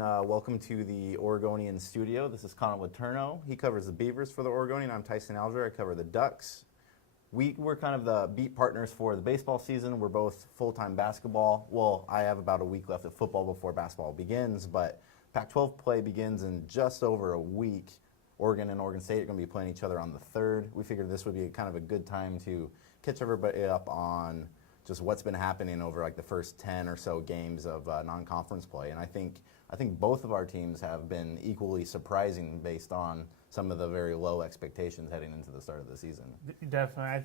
Welcome to the Oregonian studio. This is Connor Letourneau. He covers the Beavers for the Oregonian. I'm Tyson Alger. I cover the Ducks. We're kind of the beat partners for the baseball season. We're both full-time basketball. Well, I have about a week left of football before basketball begins, but Pac-12 play begins in just over a week. Oregon and Oregon State are going to be playing each other on the 3rd. We figured this would be kind of a good time to catch everybody up on just what's been happening over like the first 10 or so games of non-conference play. And I think both of our teams have been equally surprising based on some of the very low expectations heading into the start of the season. Definitely. I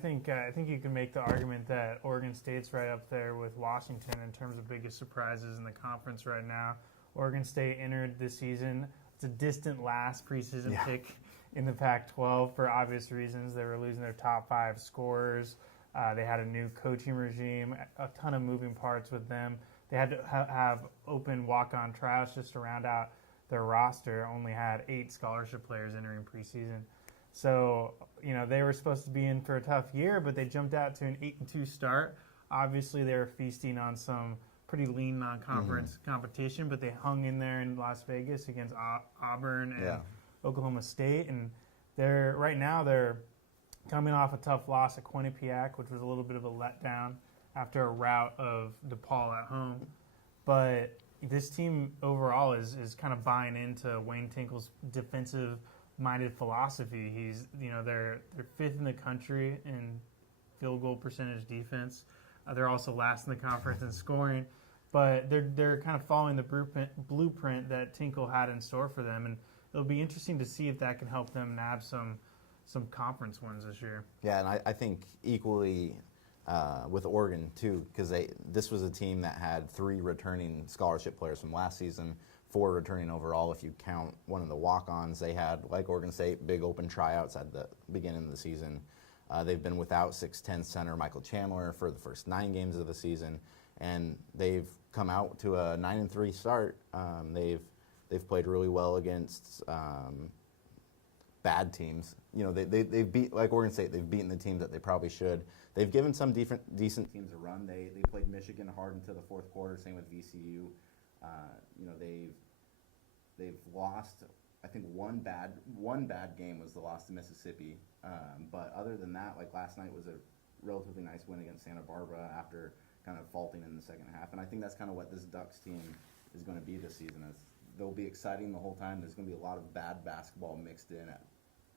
think you can make the argument that Oregon State's right up there with Washington in terms of biggest surprises in the conference right now. Oregon State entered this season. It's a distant last preseason pick in the Pac-12 for obvious reasons. They were losing their top 5 scorers. They had a new coaching regime, a ton of moving parts with them. They had to have open walk-on tryouts just to round out their roster. Only had 8 scholarship players entering preseason. So, they were supposed to be in for a tough year, but they jumped out to an 8-2 start. Obviously, they were feasting on some pretty lean non-conference competition, but they hung in there in Las Vegas against Auburn and Oklahoma State. And right now they're coming off a tough loss at Quinnipiac, which was a little bit of a letdown after a rout of DePaul at home. But this team overall is kind of buying into Wayne Tinkle's defensive-minded philosophy. They're 5th in the country in field goal percentage defense. They're also last in the conference in scoring. But they're kind of following the blueprint that Tinkle had in store for them. And it'll be interesting to see if that can help them nab some conference wins this year. Yeah, and I think equally with Oregon, too, because this was a team that had 3 returning scholarship players from last season, 4 returning overall if you count one of the walk-ons. They had, like Oregon State, big open tryouts at the beginning of the season. They've been without 6'10" center Michael Chandler for the first 9 games of the season, and they've come out to a 9-3 start. They've played really well against bad teams. They've beat, like Oregon State, they've beaten the teams that they probably should. They've given some decent teams a run. They played Michigan hard into the 4th quarter, same with VCU. They've lost, I think one bad game was the loss to Mississippi. But other than that, like last night was a relatively nice win against Santa Barbara after kind of faulting in the second half. And I think that's kind of what this Ducks team is going to be this season. They'll be exciting the whole time. There's going to be a lot of bad basketball mixed in at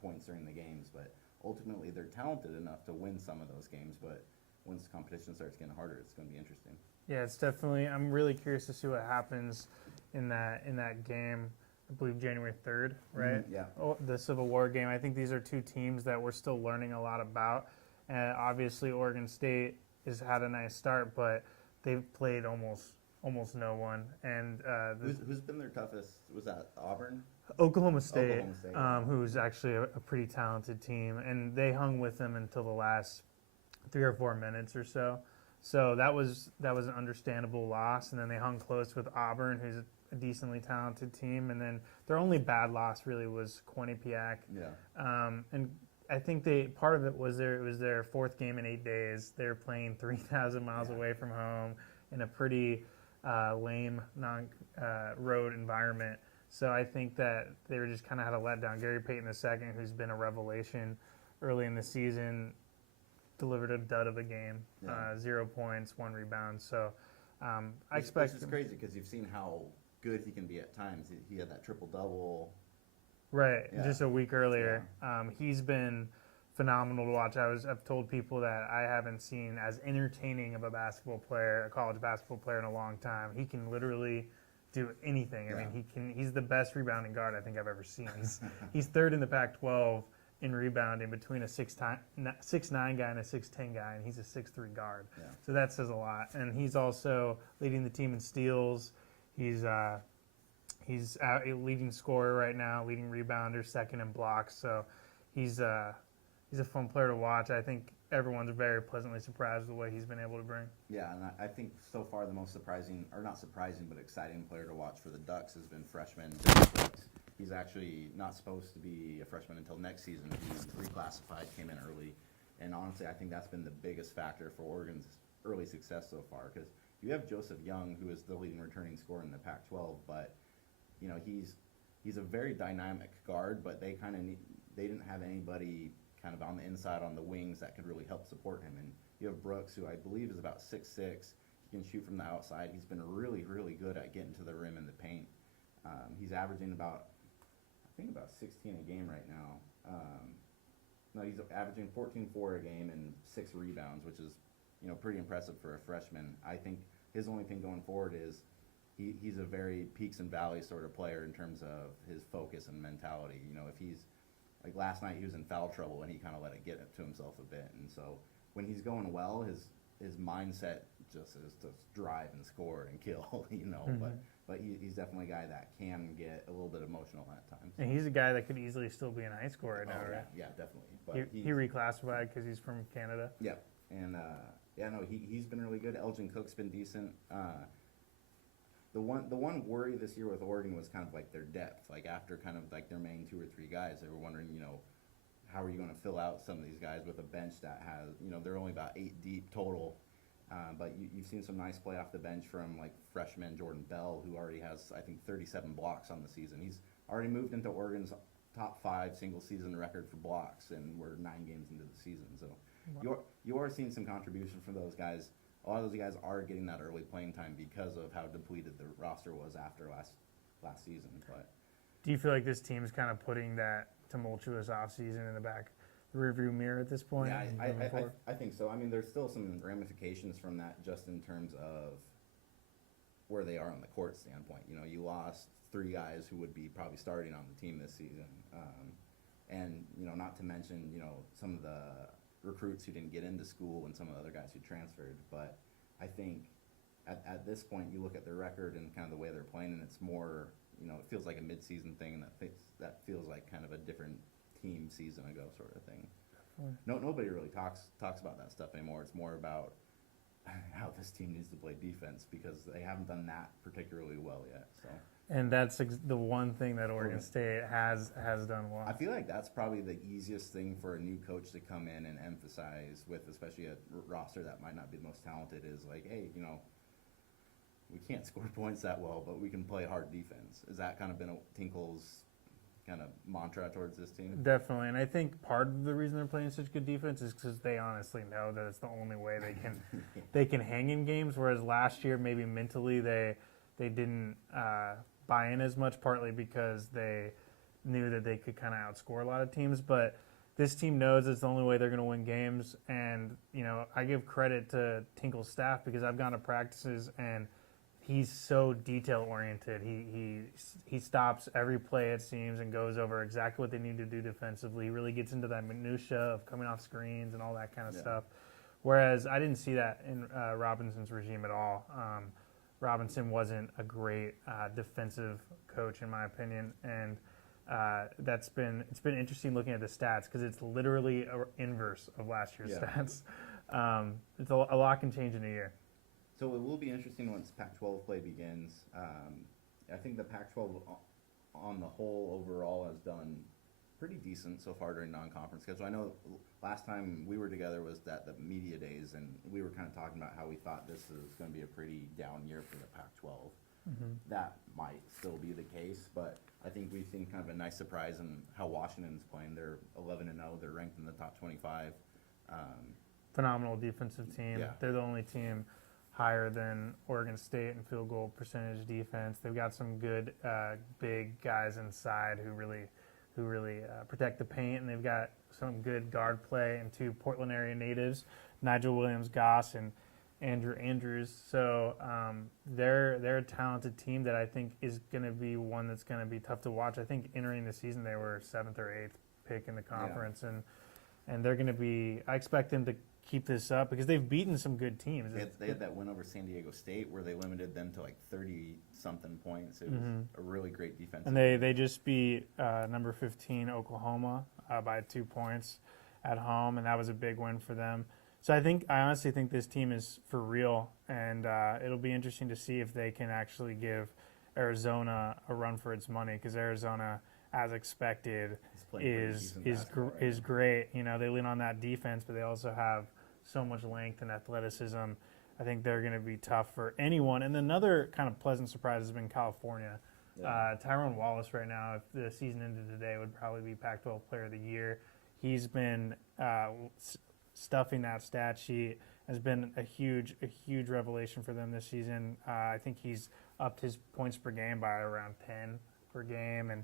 points during the games, but ultimately they're talented enough to win some of those games. But once the competition starts getting harder, it's going to be interesting. Yeah, it's definitely. I'm really curious to see what happens in that game. I believe January 3rd, right? Yeah. The Civil War game. I think these are 2 teams that we're still learning a lot about. And obviously, Oregon State has had a nice start, but they've played almost no one. And who's been their toughest? Was that Auburn? Oklahoma State. Who's actually a pretty talented team, and they hung with them until the last 3 or 4 minutes or so. So that was an understandable loss, and then they hung close with Auburn, who's a decently talented team, and then their only bad loss really was Quinnipiac. Yeah. And I think part of it was it was their 4th game in 8 days. They were playing 3,000 miles away from home in a pretty lame road environment. So I think that they were just kind of had a letdown. Gary Payton II, who's been a revelation early in the season, delivered a dud of a game. 0 points, 1 rebound. So I expect. Which is crazy because you've seen how good he can be at times. He had that triple-double. Right, just a week earlier. Yeah. He's been phenomenal to watch. I've told people that I haven't seen as entertaining of a college basketball player in a long time. He can literally do anything. Yeah. I mean, he's the best rebounding guard I think I've ever seen. He's 3rd in the Pac-12 in rebounding between a 6'9" guy and a 6'10" guy, and he's a 6'3" guard. Yeah. So that says a lot. And he's also leading the team in steals. He's a leading scorer right now, leading rebounder, 2nd in blocks. So he's a fun player to watch. I think everyone's very pleasantly surprised with what he's been able to bring. Yeah, and I think so far the most surprising, or not surprising, but exciting player to watch for the Ducks has been freshman Billy Brooks. He's actually not supposed to be a freshman until next season. He's reclassified, came in early, and honestly, I think that's been the biggest factor for Oregon's early success so far, because you have Joseph Young, who is the leading returning scorer in the Pac-12, but he's a very dynamic guard, but they didn't have anybody kind of on the inside on the wings that could really help support him. And you have Brooks, who I believe is about 6'6". He can shoot from the outside. He's been really, really good at getting to the rim in the paint. He's averaging about 16 a game right now. No, he's averaging 14.4 a game and 6 rebounds, which is, pretty impressive for a freshman. I think his only thing going forward is he's a very peaks and valleys sort of player in terms of his focus and mentality. If he's like last night, he was in foul trouble and he kind of let it get to himself a bit. And so when he's going well, his mindset just is to drive and score and kill, But he's definitely a guy that can get a little bit emotional at times. And he's a guy that could easily still be an high scorer right now, right? Yeah, definitely. But he reclassified because he's from Canada. Yeah, and he's been really good. Elgin Cook's been decent. The one worry this year with Oregon was kind of like their depth. Like after kind of like their main 2 or 3 guys, they were wondering, how are you going to fill out some of these guys with a bench that has, they're only about 8 deep total. But you've seen some nice play off the bench from like freshman Jordan Bell, who already has, I think, 37 blocks on the season. He's already moved into Oregon's top 5 single season record for blocks, and we're 9 games into the season. So you are seeing some contribution from those guys. A lot of those guys are getting that early playing time because of how depleted the roster was after last season. But do you feel like this team's kind of putting that tumultuous offseason in the rearview mirror at this point? Yeah, I think so. I mean, there's still some ramifications from that just in terms of where they are on the court standpoint. You lost 3 guys who would be probably starting on the team this season. And, not to mention, some of the recruits who didn't get into school and some of the other guys who transferred. But I think at this point, you look at their record and kind of the way they're playing, and it's more, it feels like a mid-season thing, and that feels like kind of a different team season ago sort of thing. Nobody really talks about that stuff anymore. It's more about how this team needs to play defense because they haven't done that particularly well yet. So. And that's the one thing that Oregon State has done well. I feel like that's probably the easiest thing for a new coach to come in and emphasize with, especially a roster that might not be the most talented, is like, hey, we can't score points that well, but we can play hard defense. Has that kind of been Tinkle's kind of mantra towards this team? Definitely, and I think part of the reason they're playing such good defense is because they honestly know that it's the only way they can hang in games. Whereas last year, maybe mentally they didn't buy in as much, partly because they knew that they could kind of outscore a lot of teams. But this team knows it's the only way they're going to win games, and I give credit to Tinkle's staff because I've gone to practices and he's so detail oriented. He stops every play, it seems, and goes over exactly what they need to do defensively. He really gets into that minutia of coming off screens and all that kind of stuff. Whereas I didn't see that in Robinson's regime at all. Robinson wasn't a great defensive coach, in my opinion, and it's been interesting looking at the stats because it's literally an inverse of last year's stats. It's a lot can change in a year. So it will be interesting once Pac-12 play begins. I think the Pac-12 on the whole overall has done pretty decent so far during non-conference schedule. I know last time we were together was at the media days, and we were kind of talking about how we thought this is going to be a pretty down year for the Pac-12. Mm-hmm. That might still be the case, but I think we've seen kind of a nice surprise in how Washington's playing. They're 11-0. They're ranked in the top 25. Phenomenal defensive team. Yeah. They're the only team higher than Oregon State in field goal percentage defense. They've got some good big guys inside who really protect the paint, and they've got some good guard play and 2 Portland area natives, Nigel Williams-Goss and Andrew Andrews. So they're a talented team that I think is going to be one that's going to be tough to watch. I think entering the season they were 7th or 8th pick in the conference, and they're going to be. I expect them to keep this up because they've beaten some good teams. They had that win over San Diego State where they limited them to like 30-something points. It was a really great defense. And they just beat number 15 Oklahoma by 2 points at home, and that was a big win for them. So I honestly think this team is for real, and it'll be interesting to see if they can actually give Arizona a run for its money because Arizona, as expected, is great. They lean on that defense, but they also have so much length and athleticism. I think they're going to be tough for anyone. And another kind of pleasant surprise has been California. Tyrone Wallace right now, if the season ended today, would probably be Pac-12 Player of the Year. He's been stuffing that stat sheet. Has been a huge revelation for them this season. I think he's upped his points per game by around 10 per game, and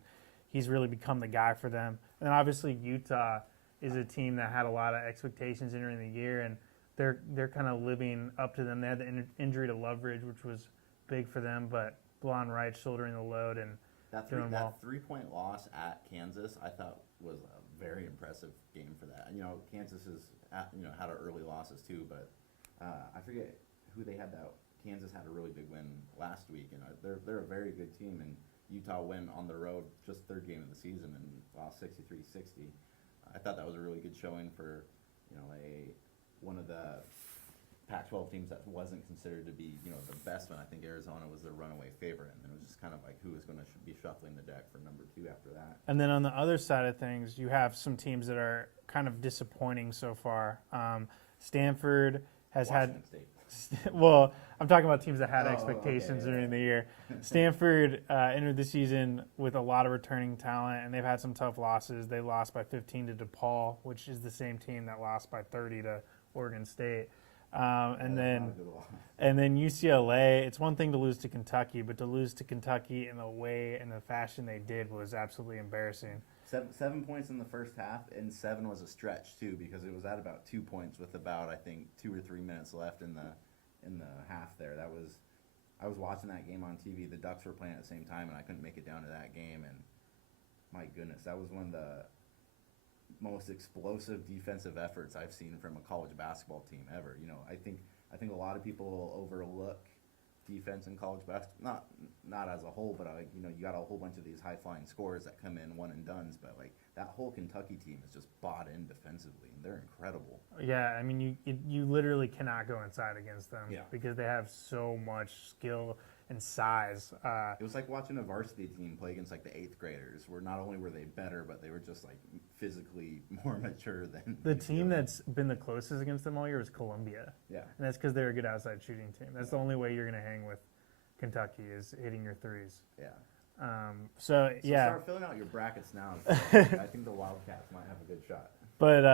he's really become the guy for them. And then obviously Utah is a team that had a lot of expectations entering the year, and they're kind of living up to them. They had the injury to Loveridge, which was big for them, but Blon Wright shouldering the load and doing well. That 3-point loss at Kansas, I thought was a very impressive game for that. Kansas had our early losses too, but I forget who they had. That Kansas had a really big win last week, and they're a very good team. And Utah went on the road, just third game of the season, and lost 63-60. I thought that was a really good showing for one of the Pac-12 teams that wasn't considered to be the best one. I think Arizona was the runaway favorite, and it was just kind of like who was going to be shuffling the deck for number 2 after that. And then on the other side of things, you have some teams that are kind of disappointing so far. Stanford has Washington State. well, I'm talking about teams that had expectations during the year. Stanford entered the season with a lot of returning talent, and they've had some tough losses. They lost by 15 to DePaul, which is the same team that lost by 30 to Oregon State. And then UCLA, it's one thing to lose to Kentucky, but to lose to Kentucky in the way and the fashion they did was absolutely embarrassing. 7 points in the first half, and 7 was a stretch too, because it was at about 2 points with about, I think, 2 or 3 minutes left in the half there. I was watching that game on TV. The Ducks were playing at the same time, and I couldn't make it down to that game. And my goodness, that was one of the most explosive defensive efforts I've seen from a college basketball team ever. I think a lot of people overlook defense in college basketball, not as a whole, but you got a whole bunch of these high flying scorers that come in one and dones, but that whole Kentucky team is just bought in defensively, and they're incredible. Yeah, I mean you literally cannot go inside against them because they have so much skill and size. It was like watching a varsity team play against the 8th graders, where not only were they better, but they were just physically more mature than the team that's been the closest against them all year was Columbia. Yeah, and that's because they're a good outside shooting team. That's the only way you're going to hang with Kentucky is hitting your threes. Yeah. So start filling out your brackets now. I think the Wildcats might have a good shot. But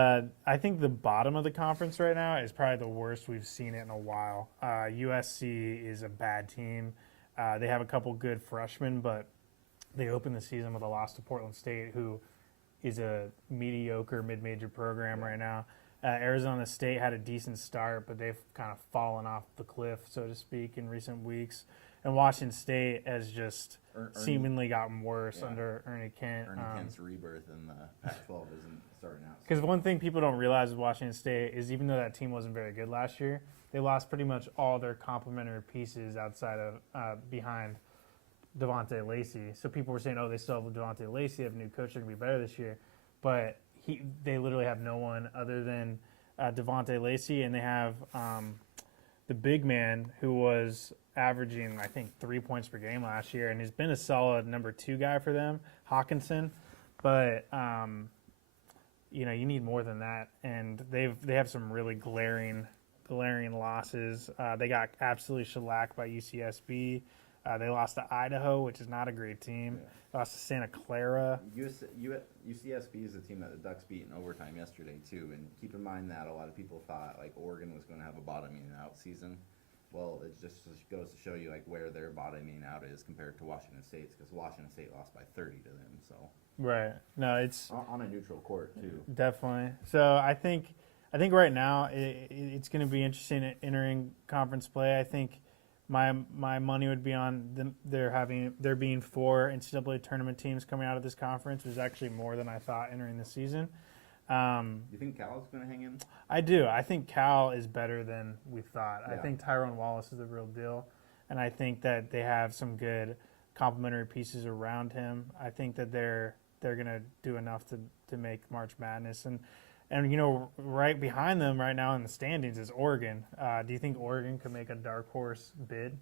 I think the bottom of the conference right now is probably the worst we've seen it in a while. USC is a bad team. They have a couple good freshmen, but they opened the season with a loss to Portland State, who is a mediocre mid-major program right now. Arizona State had a decent start, but they've kind of fallen off the cliff, so to speak, in recent weeks. And Washington State has just seemingly gotten worse under Ernie Kent. Ernie Kent's rebirth in the Pac-12 isn't starting out. Because one thing people don't realize with Washington State is even though that team wasn't very good last year, they lost pretty much all their complementary pieces outside of behind Devontae Lacey. So people were saying, they still have Devontae Lacey, they have a new coach, they're going to be better this year. But they literally have no one other than Devontae Lacey, and they have the big man who was averaging, I think, 3 points per game last year, and he's been a solid number 2 guy for them, Hawkinson. But you need more than that, and they have some really glaring losses. They got absolutely shellacked by UCSB. They lost to Idaho, which is not a great team. Yeah. They lost to Santa Clara. UCSB is the team that the Ducks beat in overtime yesterday too. And keep in mind that a lot of people thought Oregon was going to have a bottoming out season. Well, it just goes to show you where their bottoming out is compared to Washington State's, because Washington State lost by 30 to them. So right, no, it's on a neutral court too. Definitely. So I think right now it's going to be interesting entering conference play. I think my money would be on them. There being 4 NCAA tournament teams coming out of this conference, which is actually more than I thought entering the season. You think Cal's going to hang in? I do. I think Cal is better than we thought. Yeah. I think Tyrone Wallace is the real deal, and I think that they have some good complementary pieces around him. I think that they're going to do enough to make March Madness. And right behind them right now in the standings is Oregon. Do you think Oregon could make a dark horse bid?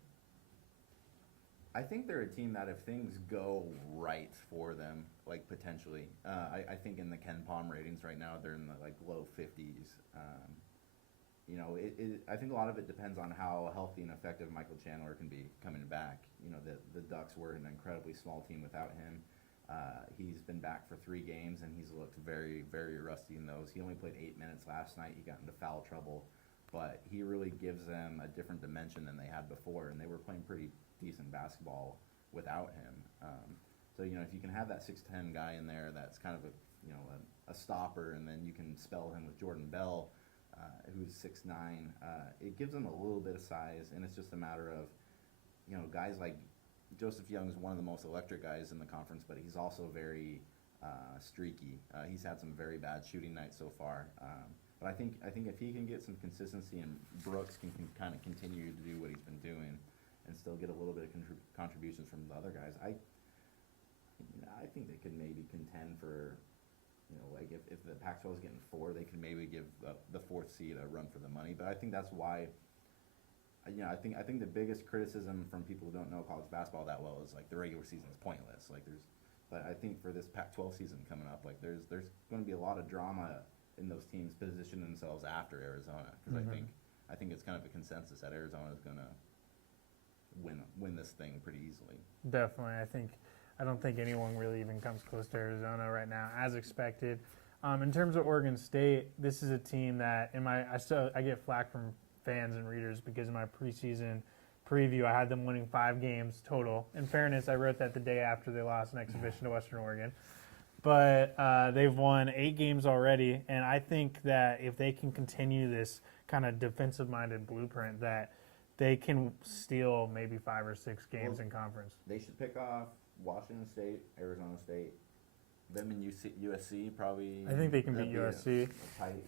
I think they're a team that if things go right for them, potentially, I think in the Ken Palm ratings right now, they're in the low 50s. I think a lot of it depends on how healthy and effective Michael Chandler can be coming back. The Ducks were an incredibly small team without him. He's been back for 3 games, and he's looked very, very rusty in those. He only played 8 minutes last night. He got into foul trouble, but he really gives them a different dimension than they had before, and they were playing pretty decent basketball without him. So if you can have that 6'10" guy in there, that's kind of a stopper, and then you can spell him with Jordan Bell, who's 6'9". It gives them a little bit of size, and it's just a matter of guys like Joseph Young's one of the most electric guys in the conference, but he's also very streaky. He's had some very bad shooting nights so far. But I think if he can get some consistency and Brooks can kind of continue to do what he's been doing and still get a little bit of contributions from the other guys, I think they could maybe contend for, like if the Pac-12 is getting 4, they could maybe give the 4th seed a run for the money. But I think that's why. I think the biggest criticism from people who don't know college basketball that well is like the regular season is pointless. But I think for this Pac-12 season coming up, like there's going to be a lot of drama in those teams position themselves after Arizona, because I think it's kind of a consensus that Arizona is going to win this thing pretty easily. Definitely, I don't think anyone really even comes close to Arizona right now, as expected. In terms of Oregon State, this is a team that I get flack from fans and readers because in my preseason preview I had them winning 5 games total. In fairness, I wrote that the day after they lost an exhibition to Western Oregon. But they've won 8 games already, and I think that if they can continue this kind of defensive-minded blueprint, that they can steal maybe 5 or 6 games in conference. They should pick off Washington State, Arizona State, them and USC probably. I think they can beat USC.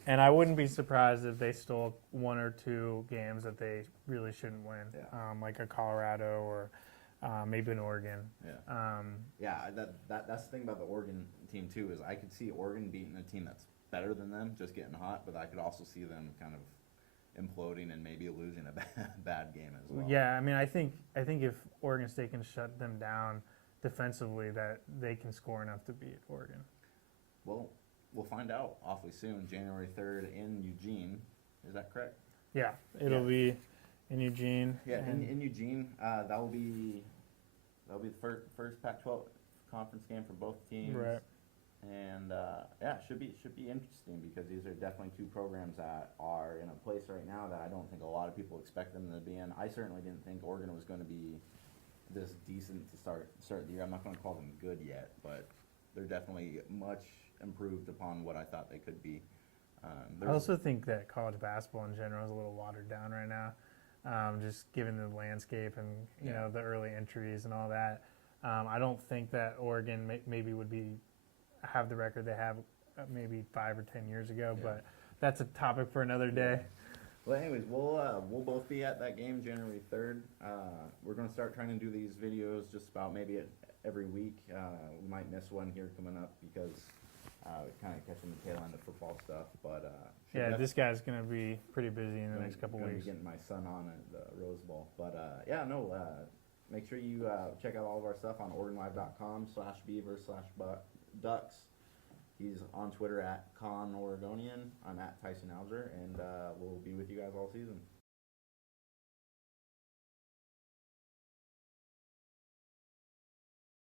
And I wouldn't be surprised if they stole 1 or 2 games that they really shouldn't win, like a Colorado or maybe an Oregon. That's the thing about the Oregon team too, is I could see Oregon beating a team that's better than them, just getting hot, but I could also see them kind of imploding and maybe losing a bad game as well. Yeah, I mean, I think if Oregon State can shut them down defensively, that they can score enough to beat Oregon. Well, we'll find out awfully soon, January 3rd in Eugene. Is that correct? Yeah, it'll be in Eugene. Yeah, in Eugene. That will be the first Pac-12 conference game for both teams. Right. And it should be interesting, because these are definitely 2 programs that are in a place right now that I don't think a lot of people expect them to be in. I certainly didn't think Oregon was going to be this decent to start the year. I'm not going to call them good yet, but they're definitely much improved upon what I thought they could be. I also think that college basketball in general is a little watered down right now, just given the landscape and the early entries and all that. I don't think that Oregon maybe would have the record they have maybe 5 or 10 years ago, but that's a topic for another day. Well, anyways, we'll both be at that game January 3rd. We're going to start trying to do these videos just about maybe every week. We might miss one here coming up because kind of catching the tail end of football stuff. But this guy's going to be pretty busy in the next couple weeks. Getting my son on at the Rose Bowl. But make sure you check out all of our stuff on OregonLive.com/Beavers/Ducks. He's on Twitter at ConOregonian. I'm at Tyson Alger, and we'll be with you guys all season.